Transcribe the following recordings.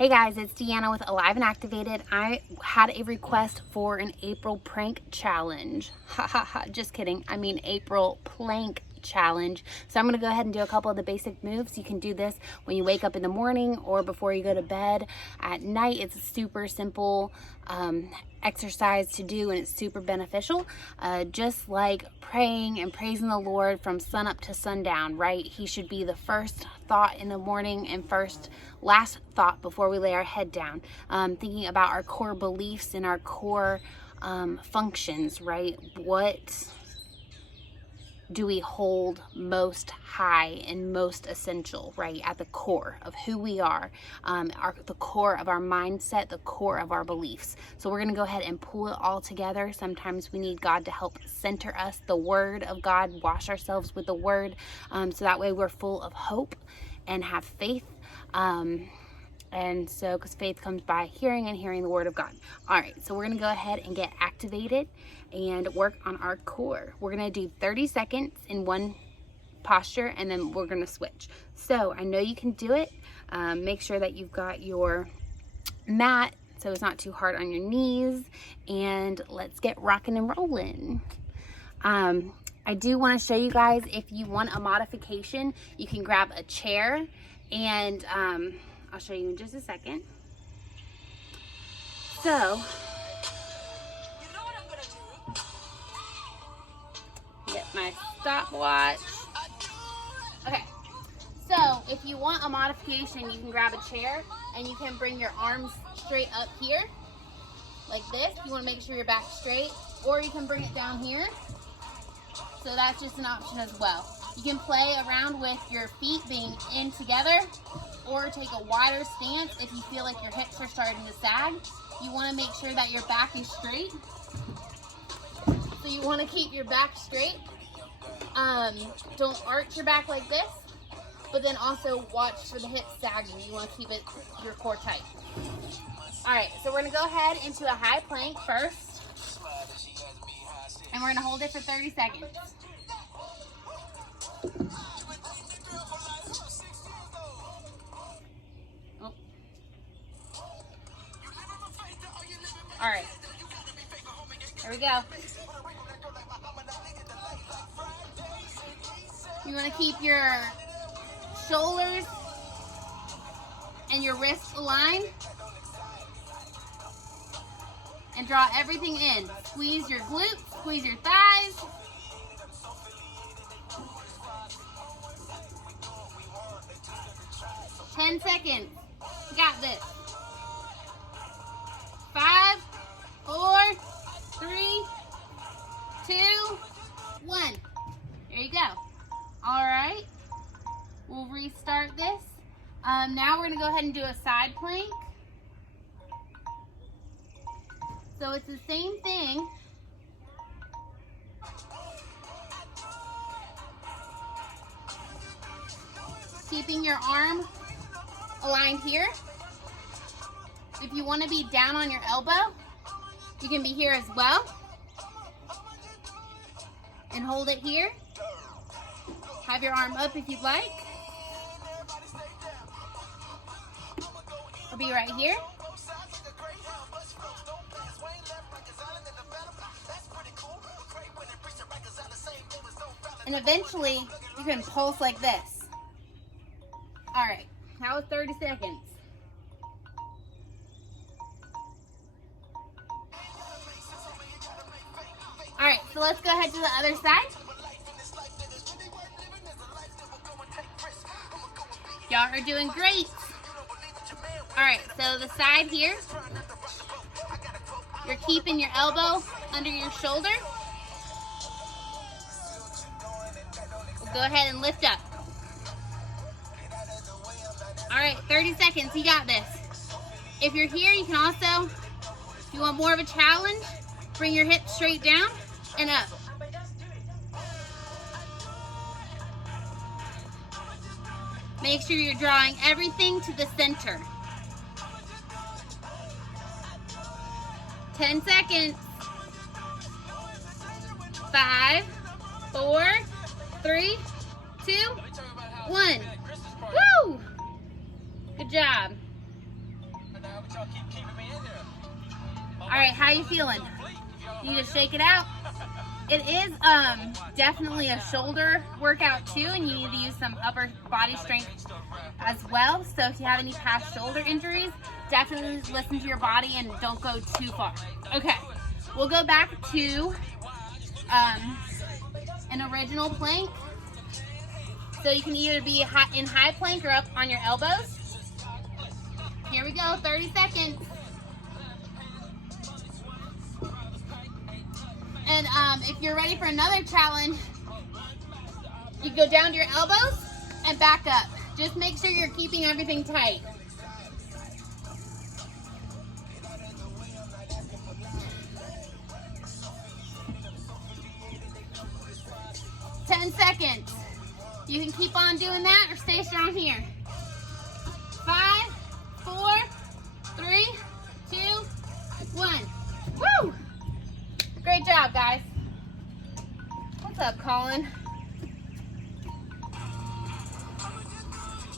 Hey guys, it's Deanna with Alive and Activated. I had a request for an April prank challenge. Ha ha ha, just kidding. I mean April plank challenge. So I'm going to go ahead and do a couple of the basic moves. You can do this when you wake up in the morning or before you go to bed. At night, it's a super simple exercise to do, and it's super beneficial. Just like praying and praising the Lord from sun up to sundown, right? He should be the first thought in the morning and last thought before we lay our head down. Thinking about our core beliefs and our core functions, right? What do we hold most high and most essential, right? At the core of who we are, the core of our mindset, the core of our beliefs. So we're gonna go ahead and pull it all together. Sometimes we need God to help center us, the Word of God, wash ourselves with the Word, so that way we're full of hope and have faith. And so, because faith comes by hearing and hearing the Word of God. All right, so we're going to go ahead and get activated and work on our core. We're going to do 30 seconds in one posture, and then we're going to switch. So I know you can do it. Make sure that you've got your mat so it's not too hard on your knees, and let's get rocking and rolling. I do want to show you guys, if you want a modification, you can grab a chair, and I'll show you in just a second. So, get my stopwatch. Okay, so if you want a modification, you can grab a chair and you can bring your arms straight up here, like this. You want to make sure your back's straight, or you can bring it down here. So that's just an option as well. You can play around with your feet being in together, or take a wider stance if you feel like your hips are starting to sag. You want to make sure that your back is straight. So you want to keep your back straight. Don't arch your back like this, but then also watch for the hips sagging. You want to keep your core tight. All right, so we're going to go ahead into a high plank first, and we're going to hold it for 30 seconds. All right, there we go. You want to keep your shoulders and your wrists aligned, and draw everything in. Squeeze your glutes, squeeze your thighs. Ten seconds. You got this. 5, 4, 3, 2, 1. There you go. All right. We'll restart this. Now we're going to go ahead and do a side plank. So it's the same thing. Keeping your arm aligned here. If you want to be down on your elbow, you can be here as well. And hold it here. Have your arm up if you'd like. Or be right here. And eventually, you can pulse like this. All right, that was 30 seconds. All right, so let's go ahead to the other side. Y'all are doing great. All right, so the side here, you're keeping your elbow under your shoulder. We'll go ahead and lift up. All right, 30 seconds, you got this. If you're here, you can also, if you want more of a challenge, bring your hips straight down and up. Make sure you're drawing everything to the center. 10 seconds. 5, 4, 3, 2, 1. Woo! Good job. All right, how you feeling? You need to shake it out. It is definitely a shoulder workout too, and you need to use some upper body strength as well. So if you have any past shoulder injuries, definitely listen to your body and don't go too far. Okay, we'll go back to an original plank. So you can either be in high plank or up on your elbows. Here we go, 30 seconds. And if you're ready for another challenge, you go down to your elbows and back up. Just make sure you're keeping everything tight. Ten seconds. You can keep on doing that or stay strong here. 5, 4, 3, 2, 1. Woo! Great job, guys. What's up, Colin?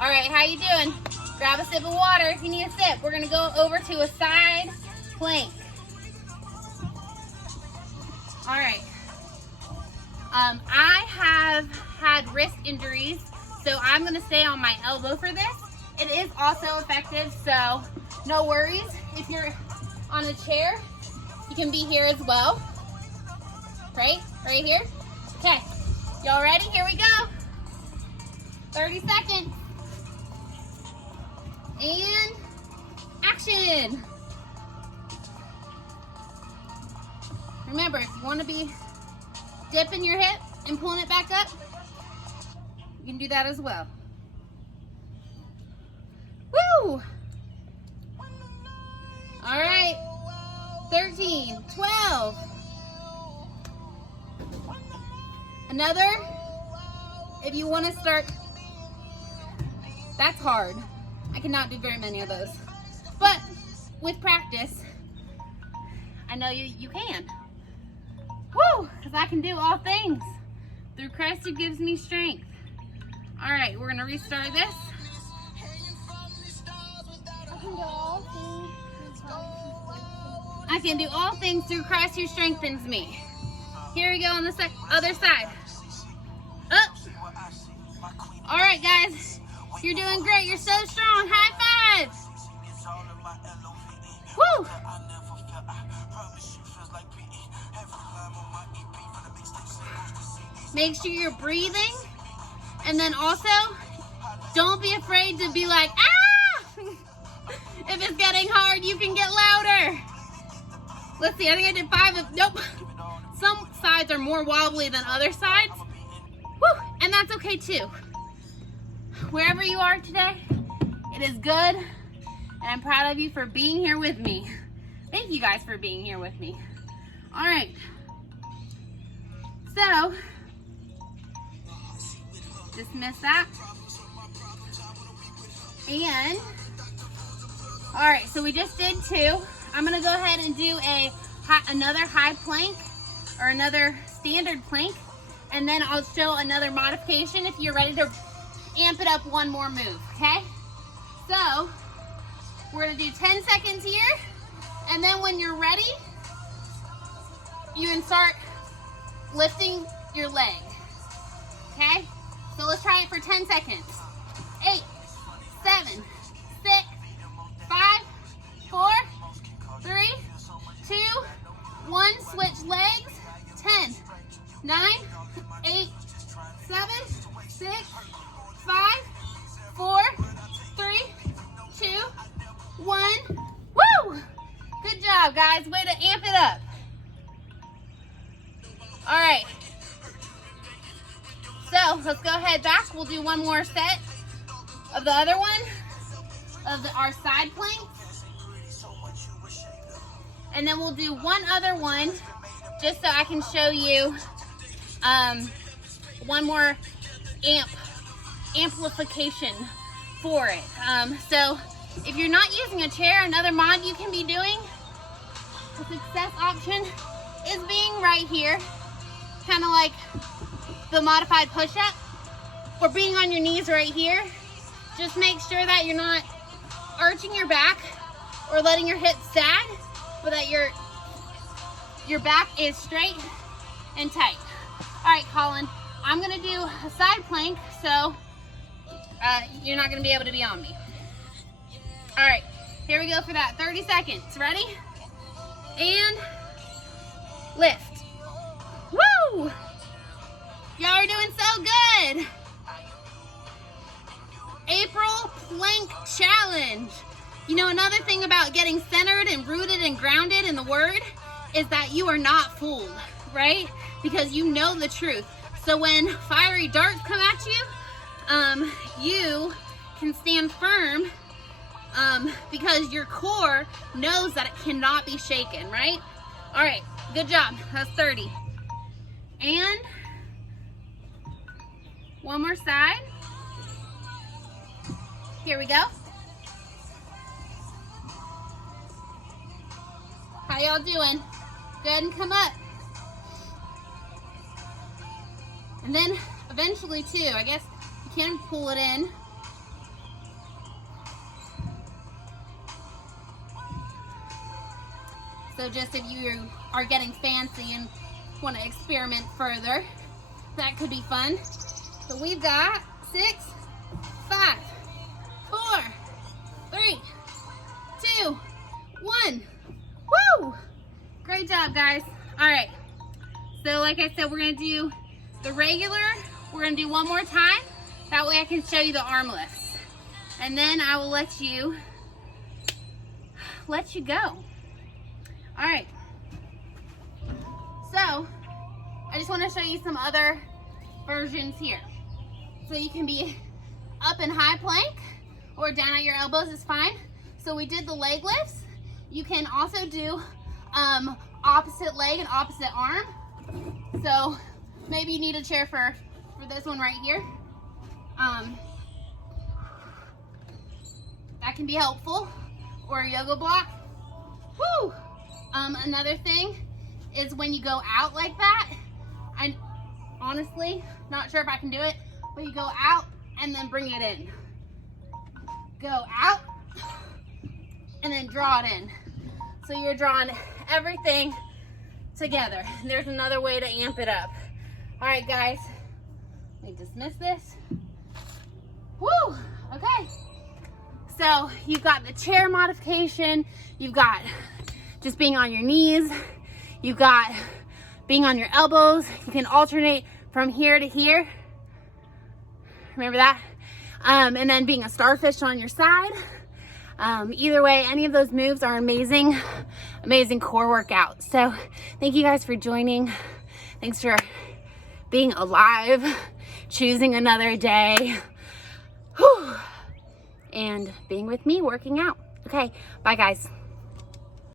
All right, how you doing? Grab a sip of water if you need a sip. We're gonna go over to a side plank. All right. I have had wrist injuries, so I'm gonna stay on my elbow for this. It is also effective, so no worries. If you're on a chair, you can be here as well. Right here. Okay, y'all ready? Here we go. 30 seconds. And action. Remember, if you want to be dipping your hip and pulling it back up, you can do that as well. Woo! All right, 13, 12. Another, if you want to start, that's hard. I cannot do very many of those. But with practice, I know you can. Woo! Because I can do all things through Christ who gives me strength. All right, we're going to restart this. I can do all things through Christ who strengthens me. Here we go on the other side. Up. All right, guys. You're doing great. You're so strong. High five. Woo. Make sure you're breathing. And then also, don't be afraid to be like, ah! If it's getting hard, you can get louder. Let's see. I think I did 5. Nope. Some sides are more wobbly than other sides. Woo! And that's okay too. Wherever you are today, it is good. And I'm proud of you for being here with me. Thank you guys for being here with me. All right. So, dismiss that. And, all right, so we just did 2. I'm gonna go ahead and do another high plank or another standard plank, and then I'll show another modification if you're ready to amp it up one more move, okay? So, we're gonna do 10 seconds here, and then when you're ready, you can start lifting your leg, okay? So let's try it for 10 seconds. 8, 7, 6, 5, 4, 3, 2, 1, switch legs. 10, 9, 8, 7, 6, 5, 4, 3, 2, 1. Woo! Good job, guys. Way to amp it up. All right. So let's go ahead back. We'll do one more set of the other one of our side planks. And then we'll do one other one just so I can show you one more amplification for it. So if you're not using a chair, another mod you can be doing, the success option is being right here, kind of like the modified push-up, or being on your knees right here. Just make sure that you're not arching your back or letting your hips sag, but that your back is straight and tight. All right, Colin, I'm gonna do a side plank, so you're not gonna be able to be on me. All right, here we go for that. 30 seconds. Ready? And lift. Woo! Y'all are doing so good. April Plank Challenge. You know, another thing about getting centered and rooted and grounded in the word is that you are not fooled, right? Because you know the truth. So when fiery darts come at you, you can stand firm because your core knows that it cannot be shaken, right? All right, good job. That's 30. And one more side. Here we go. How y'all doing? Go ahead and come up. And then eventually too, I guess you can pull it in. So just if you are getting fancy and want to experiment further, that could be fun. So we've got 6, 5, 4, 3, 2, 1. Woo! Great job, guys. All right. So like I said, we're going to do the regular. We're going to do one more time. That way I can show you the arm lifts. And then I will let you go. All right. So I just want to show you some other versions here. So you can be up in high plank or down at your elbows is fine. So we did the leg lifts. You can also do opposite leg and opposite arm. So maybe you need a chair for this one right here. That can be helpful, or a yoga block. Woo! Another thing is when you go out like that, I'm honestly not sure if I can do it, but you go out and then bring it in. Go out and then draw it in. So you're drawing everything together. There's another way to amp it up. All right, guys, let me dismiss this. Woo, okay. So you've got the chair modification, you've got just being on your knees, you've got being on your elbows. You can alternate from here to here. Remember that? And then being a starfish on your side. Either way, any of those moves are amazing core workout. So thank you guys for joining. Thanks for being alive, choosing another day, and being with me working out. Okay, bye guys.